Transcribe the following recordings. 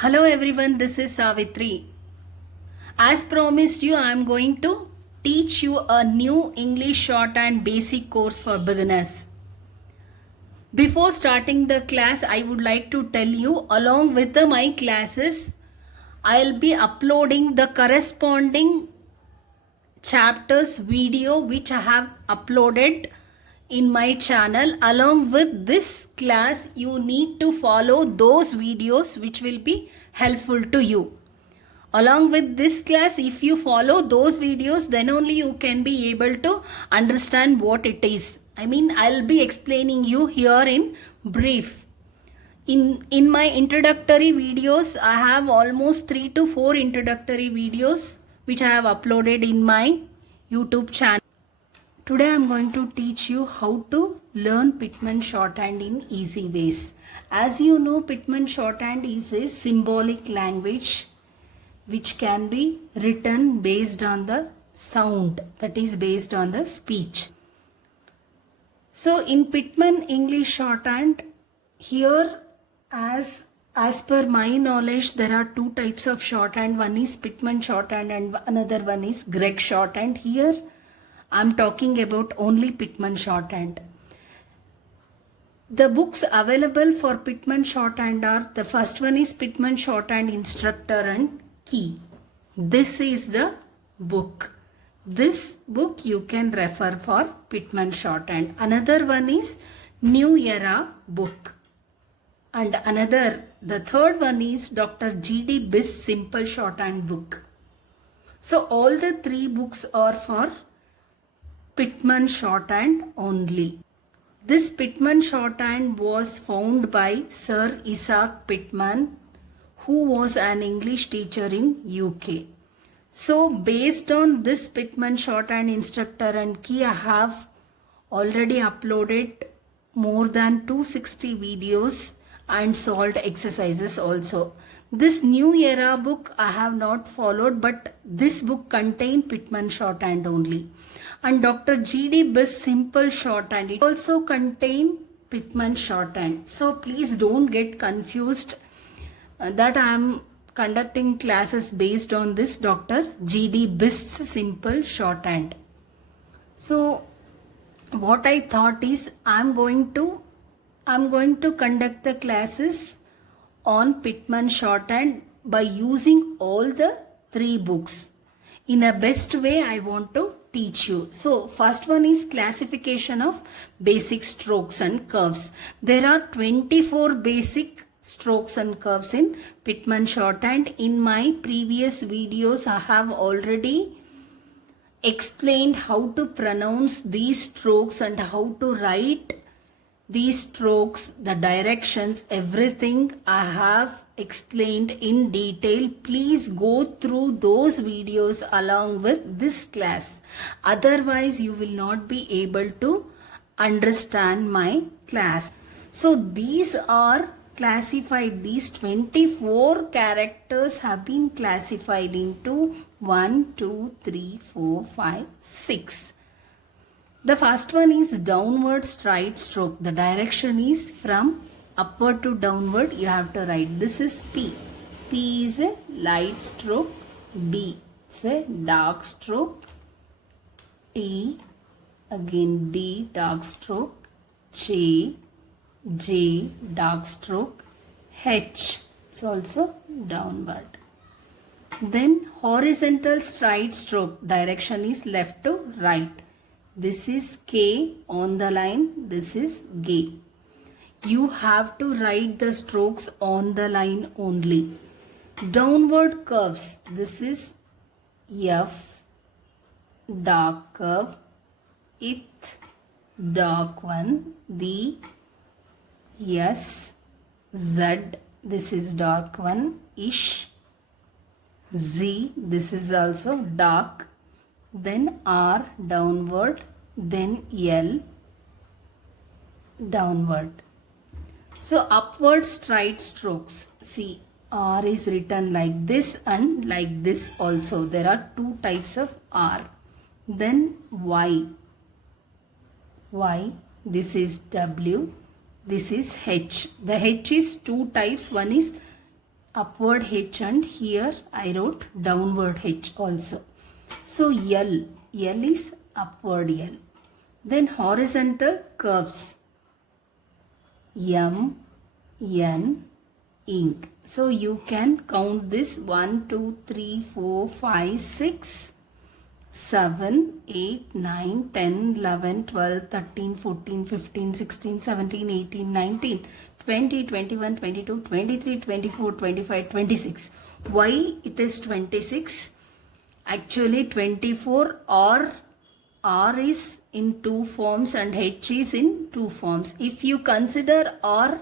Hello everyone, this is Savithri. As promised you, I am going to teach you a new English shorthand basic course for beginners. Before starting the class, I would like to tell you along with my classes, I'll be uploading the corresponding chapters video which I have uploaded in my channel. Along with this class, you need to follow those videos which will be helpful to you. Along with this class, if you follow those videos, then only you can be able to understand what it is. I'll be explaining you here in brief. In my introductory videos, I have almost 3 to 4 introductory videos which I have uploaded in my YouTube channel. Today I am going to teach you how to learn Pitman shorthand in easy ways. As you know, Pitman shorthand is a symbolic language which can be written based on the sound, that is based on the speech. So in Pitman English shorthand, here as per my knowledge, there are two types of shorthand. One is Pitman shorthand and another one is Greg shorthand. Here I am talking about only Pitman shorthand. The books available for Pitman shorthand are, the first one is Pitman shorthand instructor and key. This is the book. This book you can refer for Pitman shorthand. Another one is New Era book. And the third one is Dr.G Biss simple shorthand book. So all the three books are for Pitman shorthand only. This Pitman shorthand was found by Sir Isaac Pitman, who was an English teacher in UK. So based on this Pitman shorthand instructor and key, I have already uploaded more than 260 videos and solved exercises also. This New Era book I have not followed, but this book contains Pitman shorthand only. And Dr.G Biss simple shorthand, it also contains Pitman shorthand. So please don't get confused that I am conducting classes based on this Dr.G Biss simple shorthand. So what I thought is I'm going to conduct the classes on Pitman shorthand by using all the three books. In a best way I want to teach you. So first one is classification of basic strokes and curves. There are 24 basic strokes and curves in Pitman shorthand. In my previous videos I have already explained how to pronounce these strokes and how to write these strokes, the directions, everything I have explained in detail. Please go through those videos along with this class. Otherwise, you will not be able to understand my class. So these are classified, these 24 characters have been classified into 1, 2, 3, 4, 5, 6. The first one is downward stride stroke. The direction is from upward to downward. You have to write. This is P. P is a light stroke. B is a dark stroke. T, again D, dark stroke. J, dark stroke. H, it's also downward. Then horizontal stride stroke. Direction is left to right. This is K on the line. This is G. You have to write the strokes on the line only. Downward curves. This is F, dark curve. It, dark one. The S, Z, this is dark one. Ish, Z, this is also dark. Then R, downward. Then L, downward. So upward stride strokes. See, R is written like this and like this also. There are two types of R. Then Y. This is W. This is H. The H is two types. One is upward H and here I wrote downward H also. So L is upward L. Then horizontal curves M, N, ink. So you can count this 1, 2, 3, 4, 5, 6, 7, 8, 9, 10, 11, 12, 13, 14, 15, 16, 17, 18, 19, 20, 21, 22, 23, 24, 25, 26. Why it is 26? Actually 24 or R is in two forms and H is in two forms. If you consider R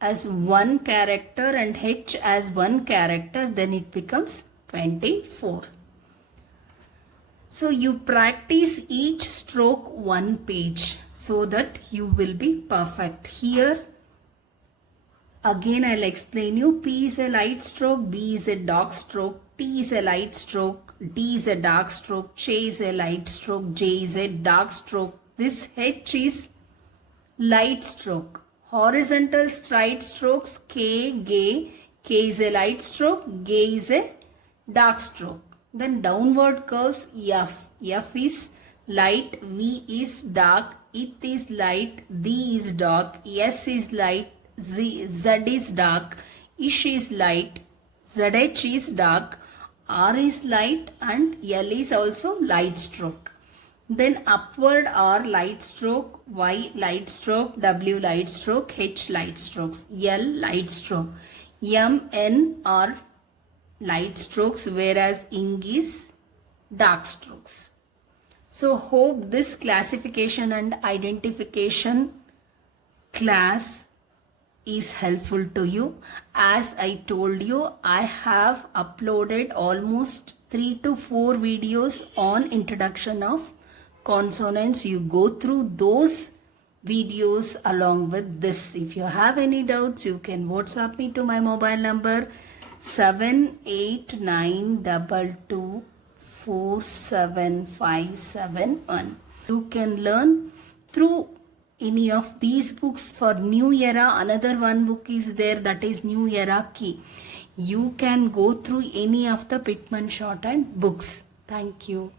as one character and H as one character, then it becomes 24. So you practice each stroke one page so that you will be perfect. Here again I'll explain you. P is a light stroke, B is a dark stroke, T is a light stroke, D is a dark stroke, J is a light stroke, J is a dark stroke. This H is light stroke. Horizontal straight strokes K, G, K is a light stroke, G is a dark stroke. Then downward curves F. F is light, V is dark, it is light, D is dark, S is light, Z is dark, Ish is light, ZH is dark, R is light and L is also light stroke. Then upward R light stroke, Y light stroke, W light stroke, H light strokes, L light stroke, M, N are light strokes, whereas ink is dark strokes. So hope this classification and identification class is helpful to you. As I told you, I have uploaded almost 3 to 4 videos on introduction of consonants. You go through those videos along with this. If you have any doubts, you can WhatsApp me to my mobile number 7892247571. You can learn through any of these books. For New Era, another one book is there, that is New Era Key. You can go through any of the Pitman Shorthand books. Thank you.